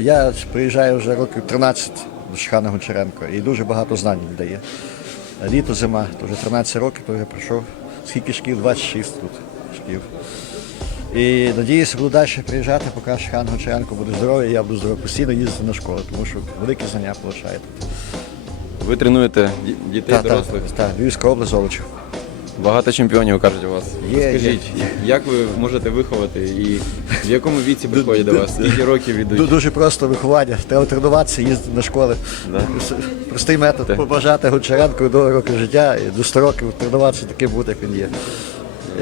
я приїжджаю вже років 13 до Шихана Гончаренко і дуже багато знань дає. Літо, зима, то вже 13 років, то я пройшов. Скільки шкіл? 26 тут шкіл. І надіюся, буду далі приїжджати, поки Шихан Гончаренко буде здоровий, я буду здоровий. Постійно їздити на школу, тому що великі знання получає тут. Ви тренуєте дітей, дорослих. так, Львівська область, Золочів. Багато чемпіонів кажуть у вас. Є, Скажіть, як ви можете виховати і в якому віці приходять до вас? Скільки років Ду- ідуть? Дуже просто виховання. Треба тренуватися, їздити на школи. Да. Простий метод побажати Гончаренку до року життя і до 100 років тренуватися таким бути, як він є.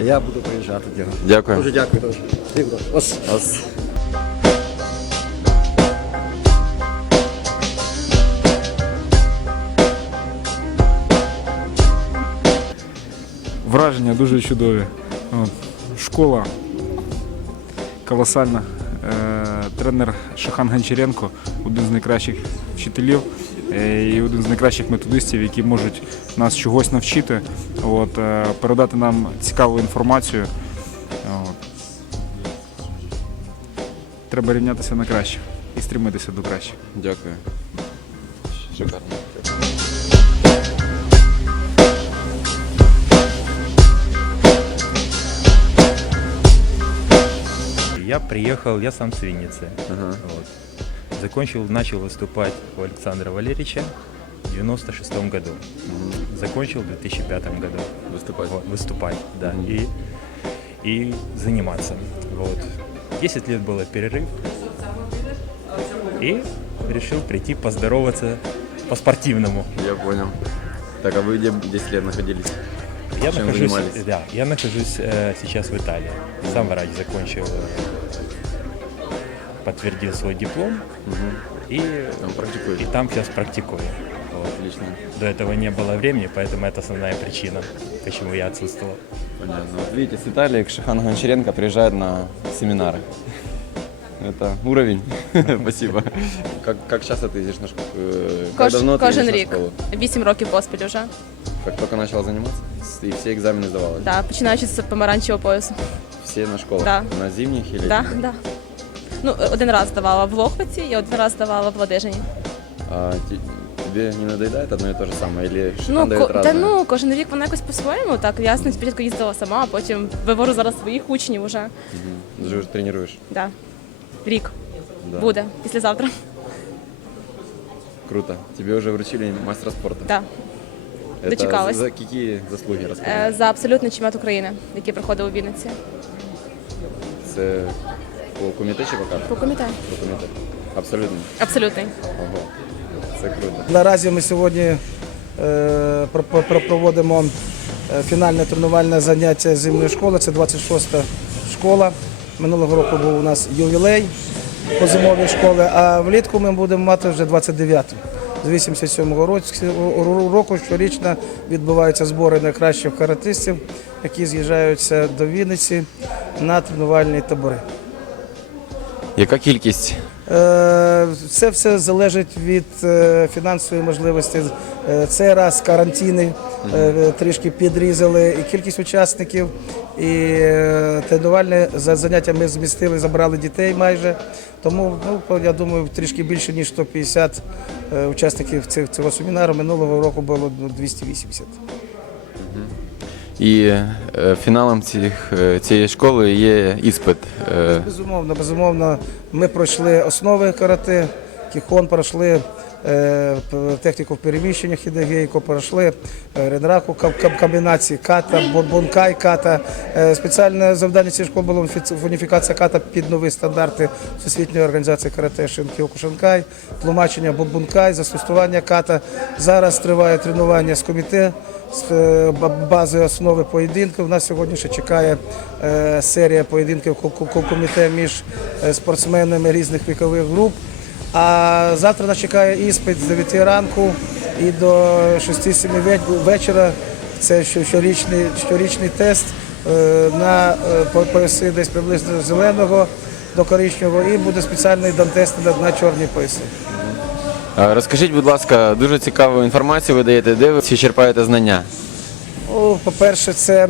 Я буду приїжджати до нього. Дякую. Дуже дякую. Дуже. Ось. Ось. Враження дуже чудові. Школа колосальна. Е, Тренер Шахан Гончаренко один з найкращих вчителів е, і один з найкращих методистів, які можуть нас чогось навчити, от, е, передати нам цікаву інформацію. От. Треба рівнятися на краще і стремитися до краще. Дякую. Шикарно. Я приехал, я сам с Винницы. Ага. Вот. Закончил, начал выступать у Александра Валерьевича в 96 году. Закончил в 2005 году. Виступати. Вот, выступать, да. Мгм. И, и заниматься. Вот. 10 лет было перерыв. И решил прийти поздороваться по-спортивному. Я понял. Так, а вы где 10 лет находились? Я Чем нахожусь, занимались? да, я нахожусь э, сейчас в Италии. Сам врач закончил, э, подтвердил свой диплом и, Там и практикуешь? там сейчас практикую. Вот. Отлично. До этого не было времени, поэтому это основная причина, почему я отсутствовал. Понятно. Вот видите, с Италии к Шихан Гончаренко приезжают на семинары. Это уровень. Спасибо. Как, как часто ты ездишь на школу? Как Кож, давно ты кожен едешь на рік. школу? Вісім років поспіль уже. Как только начала заниматься? И все экзамены сдавала? Да, починаючи з помаранчевого поясу. Все на школах? Да. На зимних или Да, летних? да. Ну, один раз здавала в Лохвиці і один раз здавала в Ладижині. А те- тебе не надоедает одно и то же самое? Или Шихан Ну, дает ко, та разное? ну, кожен рік вона якось по-своєму. Так, ясно, спочатку їздила сама, а потім вибору зараз своїх учнів уже. Мгм. Ты же уже тренируешь? Да. Рік Да. буде післязавтра. Круто. Тебе уже вручили мастера спорта? Да. Это Дочекалась. За, за какие заслуги Е, расскажи? за абсолютний чемпіонат України, який проходив у Вінниці. Це по комітеті чи по карту? По комітету. По комітету. Абсолютно. Абсолютний. Ого. Це круто. Наразі ми сьогодні е, про- про- про- проводимо е, фінальне тренувальне заняття зимної школи. Це 26-та школа. Минулого року був у нас ювілей по зимовій школи, а влітку ми будемо мати вже 29-ту. З 87-го року- року щорічно відбуваються збори найкращих каратистів, які з'їжджаються до Вінниці на тренувальні табори. Яка кількість? Це все залежить від е, фінансової можливості. Е, Цей раз карантини е, трішки підрізали і кількість учасників, і тренувальне заняття ми змістили, забрали дітей майже. Тому ну, я думаю, трішки більше ніж 150 е, учасників цього семінару. Минулого року було ну, 280. І е, фіналом цих, е, цієї школи є іспит. Е, Безумовно, безумовно, ми пройшли основи карате, кіхон пройшли. Е, Техніку в переміщеннях ідегейко пройшли е, ренраку комбінації ката, бон- бонкай ката. Е, Спеціальне завдання цієї школи було уніфі- уніфікація ката під нові стандарти Всесвітньої організації карате Шинкіоку Шанкай, тлумачення бонбункай, застосування ката. Зараз триває тренування з комітету з ба- базової основи поєдинків. У нас сьогодні ще чекає серія поєдинків ко- ко- ко- комітет між спортсменами різних вікових груп. А завтра нас чекає іспит з 9 ранку і до 6-7 вечора. Це щорічний, щорічний тест е, на е, пояси десь приблизно зеленого до коричневого і буде спеціальний дантест на, на чорні пояси. Розкажіть, будь ласка, дуже цікаву інформацію ви даєте, де ви всі черпаєте знання? Ну, по-перше, це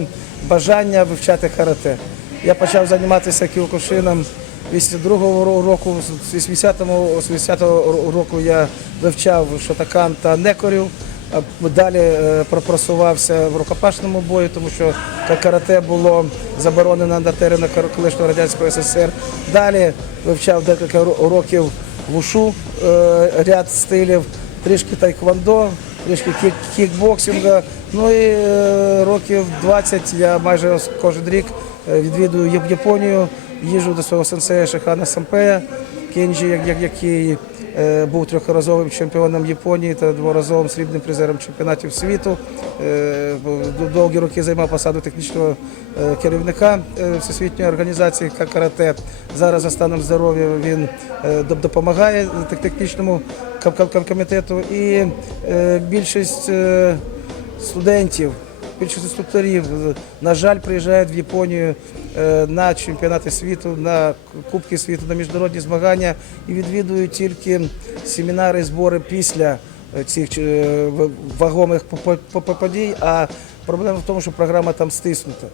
бажання вивчати карате. Я почав займатися кіокушином 82-го року, з 80-го 80-го року я вивчав шотакан та некорів. Далі е, пропрасувався в рукопашному бою, тому що ка- карате було заборонено на теренах колишнього радянського СССР. Далі вивчав декілька ро- років вушу, е, ряд стилів, трішки тайквондо, трішки кік- кікбоксинга. Ну і е, років 20 я майже кожен рік відвідую Японію, їжджу до свого сенсея Шихана Сампея, Кенджі, як- як- який е, був трьохразовим чемпіоном Японії та дворазовим срібним призером чемпіонатів світу. Е, Довгі роки займав посаду технічного е, керівника Всесвітньої організації ка- карате. Зараз за станом здоров'я він допомагає технічному ком- ком- ком- комітету. І більшість студентів, більшість інструкторів, на жаль, приїжджають в Японію е, на чемпіонати світу, на Кубки світу, на міжнародні змагання і відвідують тільки семінари, збори після е, цих е, вагомих по- по- по- подій. А проблема в тому, що програма там стиснута.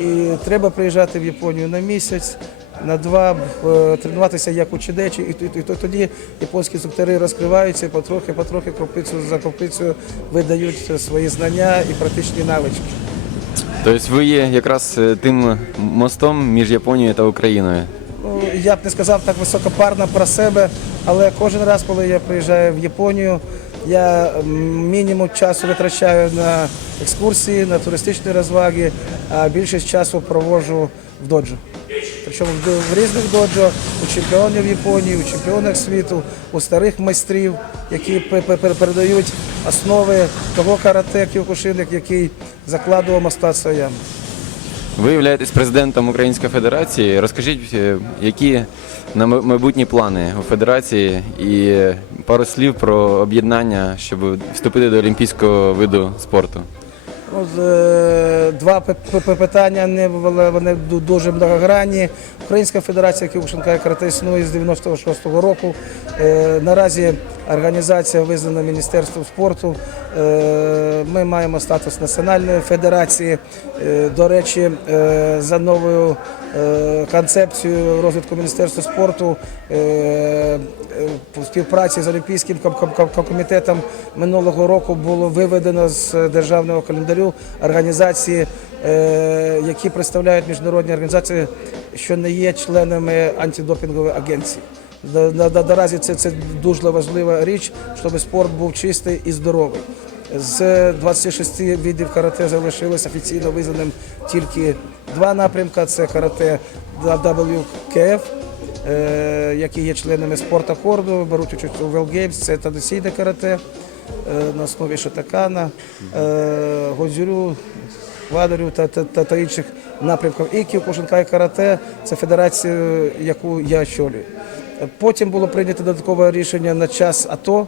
І треба приїжджати в Японію на місяць, на два, е, тренуватися як учедечі, і, і, і, то- тоді японські інструктори розкриваються потрохи, потрохи, крупицю за крупицею видають свої знання і практичні навички. Тобто ви є якраз е, тим мостом між Японією та Україною. Ну, я б не сказав так високопарно про себе, але кожен раз, коли я приїжджаю в Японію, я мінімум часу витрачаю на екскурсії, на туристичні розваги, а більшість часу проводжу в доджо. Причому в різних доджо, у чемпіонів Японії, у чемпіонах світу, у старих майстрів, які пе- пе- пе- передають основи того карате Кіокушин, який закладував Мастат Саяма. Ви являєтесь президентом Української Федерації. Розкажіть, е, які на майбутні плани у федерації і пару слів про об'єднання, щоб вступити до олімпійського виду спорту. От, е, Два питання не вони ду- дуже многогранні. Українська федерація Кіокушинка і карате існує з 96-го року. Е, Наразі організація визнана Міністерством спорту. Е, Ми маємо статус національної федерації. Е, До речі, е, за новою концепцією розвитку Міністерства спорту в співпраці з Олімпійським ком- ком- ком- комітетом минулого року було виведено з державного календарю організації, які представляють міжнародні організації, що не є членами антидопінгової агенції. На- на- на- Наразі це, це дуже важлива річ, щоб спорт був чистий і здоровий. З 26 видів карате залишилось офіційно визнаним тільки два напрямки: це карате WKF, е, які є членами спортакорду, беруть участь у Games, це традиційне карате е, на основі шатакана, е, гозюрю, вадарю та, та, та, та інших напрямків. І кіокушинкай карате це федерація, яку я очолюю. Потім було прийнято додаткове рішення на час АТО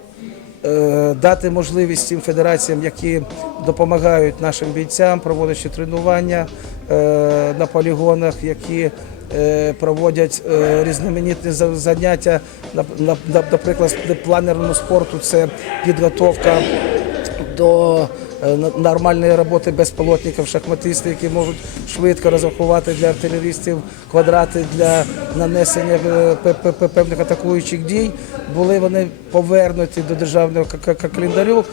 е, дати можливість тим федераціям, які допомагають нашим бійцям, проводячи тренування е, на полігонах, які е, проводять різноманітні за- заняття, на- на- на- наприклад, планерному спорту це підготовка до нормальної роботи безпілотників, шахматисти, які можуть швидко розрахувати для артилерістів квадрати для нанесення е, пе- пе- пе- певних атакуючих дій. Були вони повернуті до державного календарю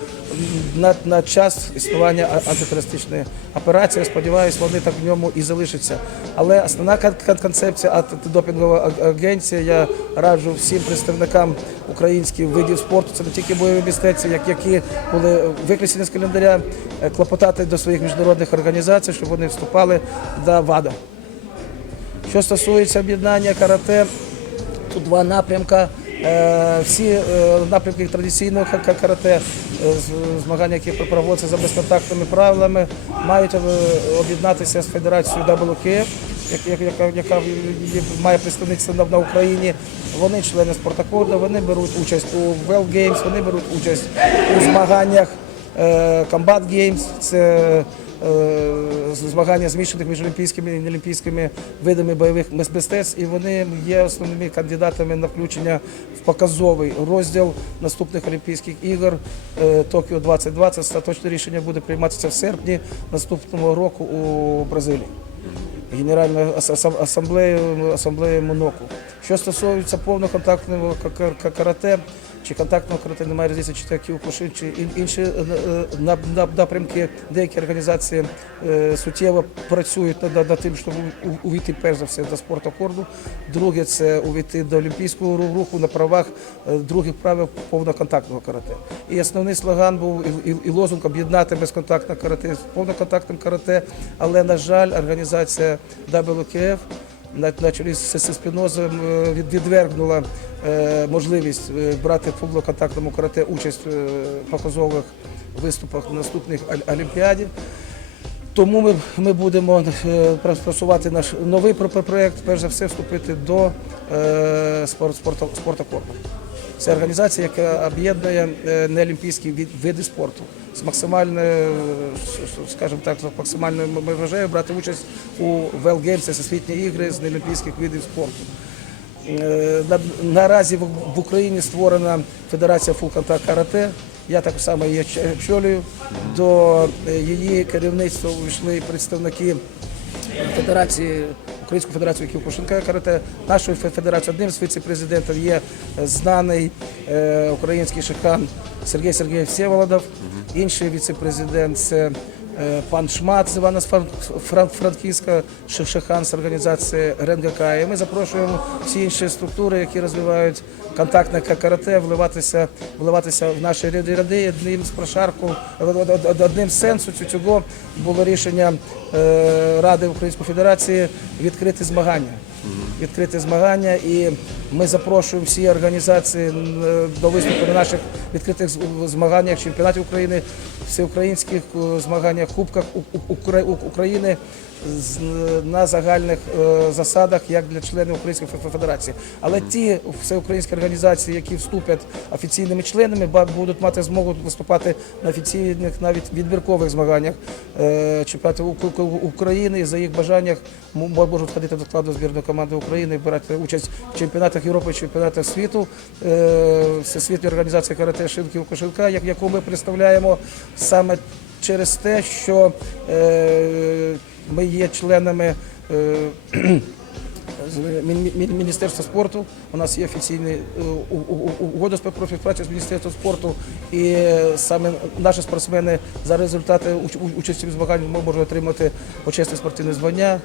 на, на час існування антитерористичної операції. Я Сподіваюсь, вони так в ньому і залишаться. Але основна кон- кон- концепція антидопінгова агенція. Я раджу всім представникам українських видів спорту. Це не тільки бойові мистецтва, як які були викреслені з календаря, е, клопотати до своїх міжнародних організацій, щоб вони вступали до ВАДА. Що стосується об'єднання карате, тут два напрямки. Е, Всі е, напрямки традиційного ка- ка- карате, е, змагання, які проводяться за безконтактними правилами, мають об'єднатися з федерацією WKF, як- як- яка, яка має представництво на, Україні. Вони члени спортакоду, вони беруть участь у Well Games, вони беруть участь у змаганнях Combat Games. Це змагання змішаних між олімпійськими і неолімпійськими видами бойових мистецтв, і вони є основними кандидатами на включення в показовий розділ наступних Олімпійських ігор е, Токіо 2020. Остаточне рішення буде прийматися в серпні наступного року у Бразилії. Генеральною ас- ас- асамблеєю, асамблеєю МОНОКу. Що стосується повноконтактного ка- ка- ка- карате, чи контактного карате немає різниці, чи це кіокушин, чи ін- інші е, е, нап- нап- напрямки, деякі організації е, суттєво працюють над, над тим, щоб увійти перш за все до спорту корду. Друге це увійти до олімпійського руху на правах других правил повноконтактного карате. І основний слоган був і, і, і лозунг об'єднати безконтактне карате з повноконтактним карате. Але на жаль, організація WKF на, чолі з Спінозом е, від- відвергнула е, можливість е, брати в повноконтактному карате участь в показових виступах на наступних Олімпіаді. Тому ми, ми будемо просувати наш новий про- про- проєкт, перш за все, вступити до е, спорт, спорту, спорту. Це організація, яка об'єднує е, неолімпійські види спорту з максимальною, е, скажімо так, з максимальною межею брати участь у це всесвітні ігри з неолімпійських видів спорту. Е, Наразі в Україні створена Федерація фулконтакт карате. Я так само її очолюю. До її керівництва увійшли представники Федерації Української федерацію Кіокушинка карате. Нашою федерації одним з віце-президентів є е, знаний е, український шихан Сергій Сергійович Всеволодов. Інший віце-президент це пан Шмат з Івано-Франківська, шихан з організації РНГК. І ми запрошуємо всі інші структури, які розвивають контактне ка- карате, вливатися, вливатися в наші ряди. Одним з прошарку, од- од- од- одним з сенсу цього було рішення е, Ради Української Федерації відкрити змагання. Відкрити змагання, і ми запрошуємо всі організації е, до виступу на наших відкритих змаганнях чемпіонатів України, всеукраїнських е, змаганнях, кубках України на загальних е, засадах, як для членів Української Фе- Федерації. Але ті всеукраїнські організації, які вступлять офіційними членами, будуть мати змогу виступати на офіційних навіть відбіркових змаганнях е, чемпіонатів України. І за їх бажаннях можуть входити до складу збірної команди України, брати участь в чемпіонатах Європи, чемпіонатах світу, е, всесвітньої організації карате Шинки Кошелка, як- яку ми представляємо саме через те, що ми є членами. Міністерства спорту. У нас є офіційний е, угода про співпрацю з Міністерством спорту. І е, саме наші спортсмени за результати участі в змаганнях ми можемо отримати почесне спортивне звання,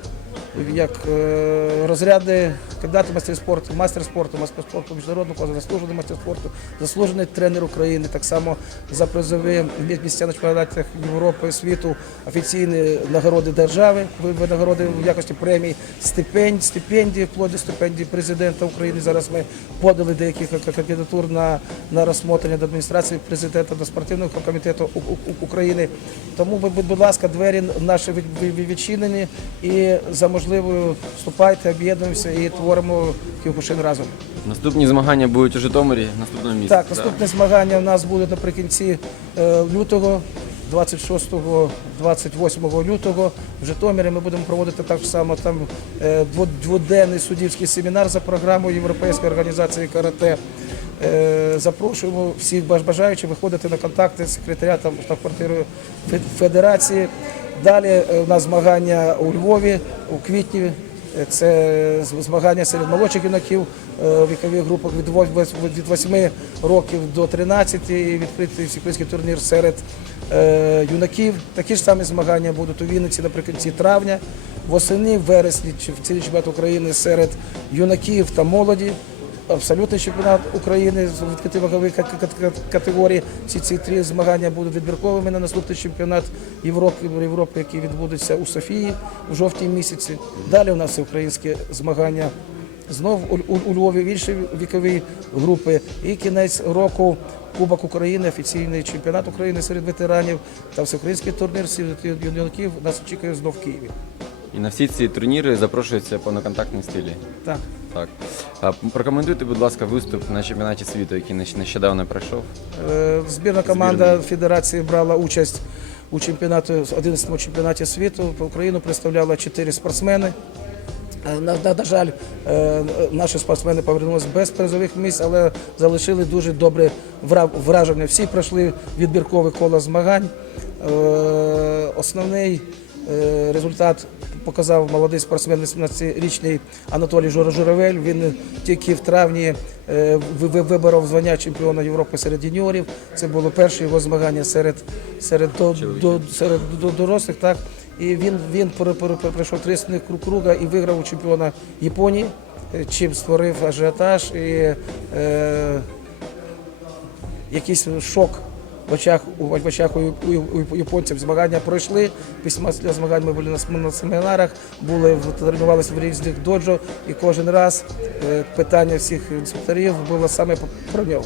як е, розряди кандидати майстер спорту, майстер спорту, майстер спорту міжнародного класу, заслужений майстер спорту, заслужений тренер України, так само за призові місця на чемпіонатах Європи, світу, офіційні нагороди держави, ви- винагороди в якості премій, стипендій, стипендії, вплоть до стипендії президента України. Зараз ми подали ка- кандидатур на, на розсмотрення до адміністрації президента, до спортивного комітету України. Тому, будь, ласка, двері наші від- від- відчинені і за можливою вступайте, об'єднуємося і творимо Кіокушин разом. Наступні змагання будуть у Житомирі наступного місяця. Так, наступне змагання у нас буде наприкінці е, лютого, 26-28 лютого в Житомирі. Ми будемо проводити так само там е, дводенний суддівський семінар за програмою Європейської організації карате. Е, Запрошуємо всіх бажаючих виходити на контакти з секретаріатом штаб-квартирою Федерації. Далі е, у нас змагання у Львові у квітні. Це змагання серед молодших юнаків вікових групах від від 8 років до 13 і відкритий всеукраїнський турнір серед юнаків. Такі ж самі змагання будуть у Вінниці наприкінці травня, восени, вересні чи в цілий чемпіонат України серед юнаків та молоді. Абсолютний чемпіонат України з відкритій ваговій ка- ка- ка- категорії. Всі ці три змагання будуть відбірковими на наступний чемпіонат Європи, Європи, який відбудеться у Софії у жовтні місяці. Далі у нас українські змагання знов у, у, у Львові в інші вікові групи. І кінець року Кубок України, офіційний чемпіонат України серед ветеранів та всеукраїнський турнір серед юнаків нас очікує знов в Києві. І на всі ці турніри запрошуються повноконтактні стилі. Так. Так. А прокоментуйте, будь ласка, виступ на чемпіонаті світу, який нещодавно пройшов. Е, Збірна команда Федерації брала участь у чемпіонаті 11-му чемпіонаті світу. Україну представляла чотири спортсмени. Е, На, на, на жаль, е, наші спортсмени повернулися без призових місць, але залишили дуже добре враження. Всі пройшли відбіркове коло змагань. Е, Основний е, результат показав молодий спортсмен 18-річний Анатолій Жура- Журавель. Він тільки в травні е, ви- ви- виборов звання чемпіона Європи серед юніорів. Це було перше його змагання серед, серед, до, до, серед до- дорослих. Так. І він, він пройшов три основних кру- круга і виграв у чемпіона Японії, е, чим створив ажіотаж і е, якийсь шок в очах, у в очах у, у, у японців. Змагання пройшли. Після змагань ми були на, на семінарах, були тренувалися в різних доджо, і кожен раз е, питання всіх інструкторів було саме про нього.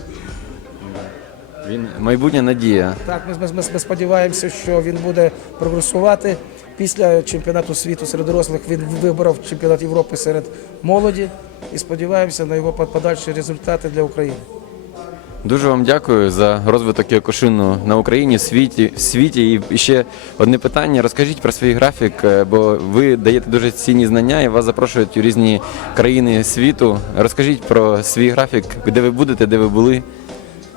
Він майбутня надія. Так, ми, ми, ми сподіваємося, що він буде прогресувати. Після чемпіонату світу серед дорослих він виборов чемпіонат Європи серед молоді і сподіваємося на його подальші результати для України. Дуже вам дякую за розвиток Кіокушину на Україні, світі, світі. І ще одне питання. Розкажіть про свій графік, е, бо ви даєте дуже цінні знання і вас запрошують у різні країни світу. Розкажіть про свій графік, де ви будете, де ви були.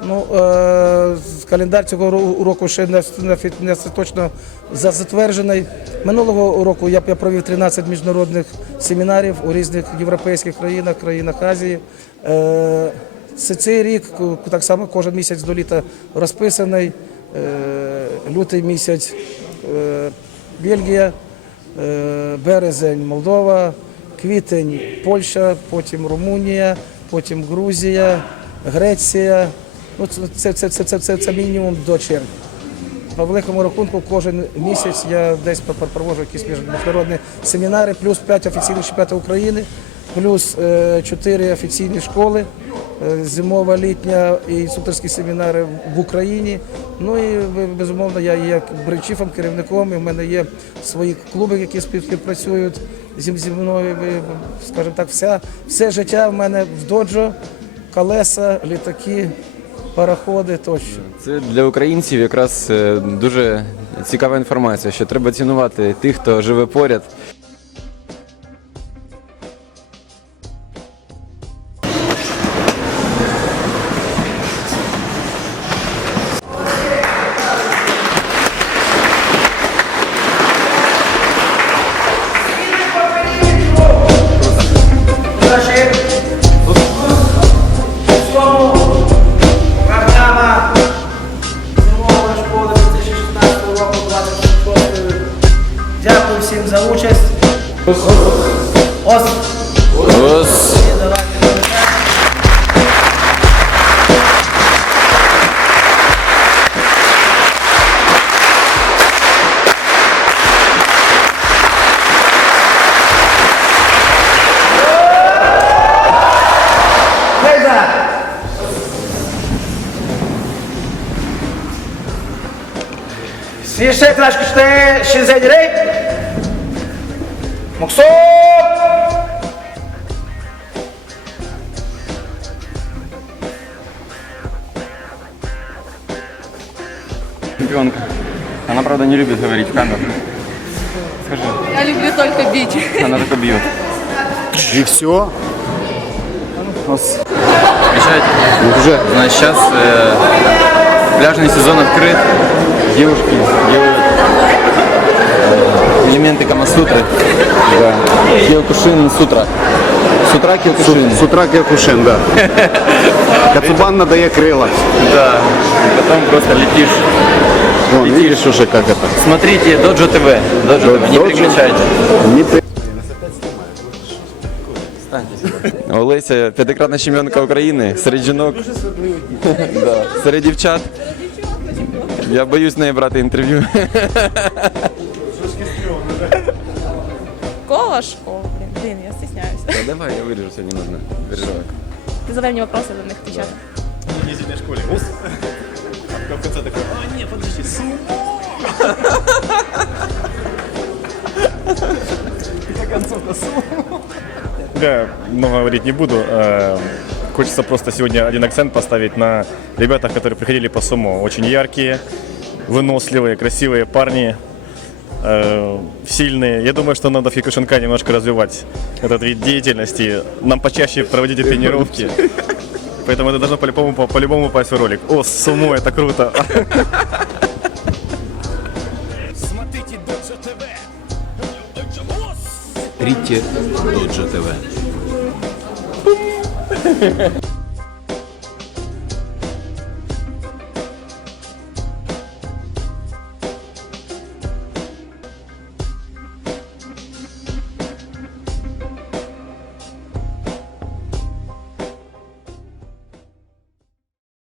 Ну, е, календар цього року ще не, точно затверджений. Минулого року я, провів 13 міжнародних семінарів у різних європейських країнах, країнах Азії. Е, цей рік так само кожен місяць до літа розписаний. Е, лютий місяць Бельгія, березень Молдова, квітень Польща, потім Румунія, потім Грузія, Греція. Ну, це, це, це, це, це, це, мінімум до червня. По великому рахунку кожен місяць я десь пр- пр- проводжу якісь міжнародні семінари, плюс 5 офіційних чемпіонатів України, плюс 4 офіційні школи, е, зимова, літня і інструкторські семінари в Україні. Ну і безумовно я є бренчифом, керівником, і в мене є свої клуби, які співпрацюють зі мною. Скажімо так, вся, все життя в мене в доджо, колеса, літаки, пароходи тощо. Це для українців якраз е, дуже цікава інформація, що треба цінувати тих, хто живе поряд. Свіше крашки ште шізень рей. Моксо! Чемпионка. Она, правда, не любит говорить в камеру. Скажи, Я люблю тільки біть. она только бьет. И все. Отвечайте. Уже. Значит, сейчас э, пляжный сезон открыт. Девушки делают э, элементы Камасутры. Да. Киокушин сутра. С утра Киокушин. С утра Киркушин, да. Кацубан надає крила. Да. Потом просто летишь. Вон, видишь уже как это. Смотрите Доджо ТВ. Доджо ТВ. Не переключайте. Не Олеся, п'ятикратна чемпіонка України серед жінок. да. Серед дівчат. Я боюсь в неї брати інтерв'ю. Кого школу? Блін, блін, я стесняюсь. Та давай, я виріжу сьогодні нужно. Переживай. Ти задай мені вопроси до них отвечати. Я много говорить не буду. Э, Хочется просто сегодня один акцент поставить на ребятах, которые приходили по сумо. Очень яркие, выносливые, красивые парни, э, сильные. Я думаю, что надо в Якушенка немножко развивать этот вид деятельности. Нам почаще проводить тренировки. Поэтому это должно по-любому, по- по-любому попасть в ролик. О, сумо, это круто. Відкритті Доджо ТВ.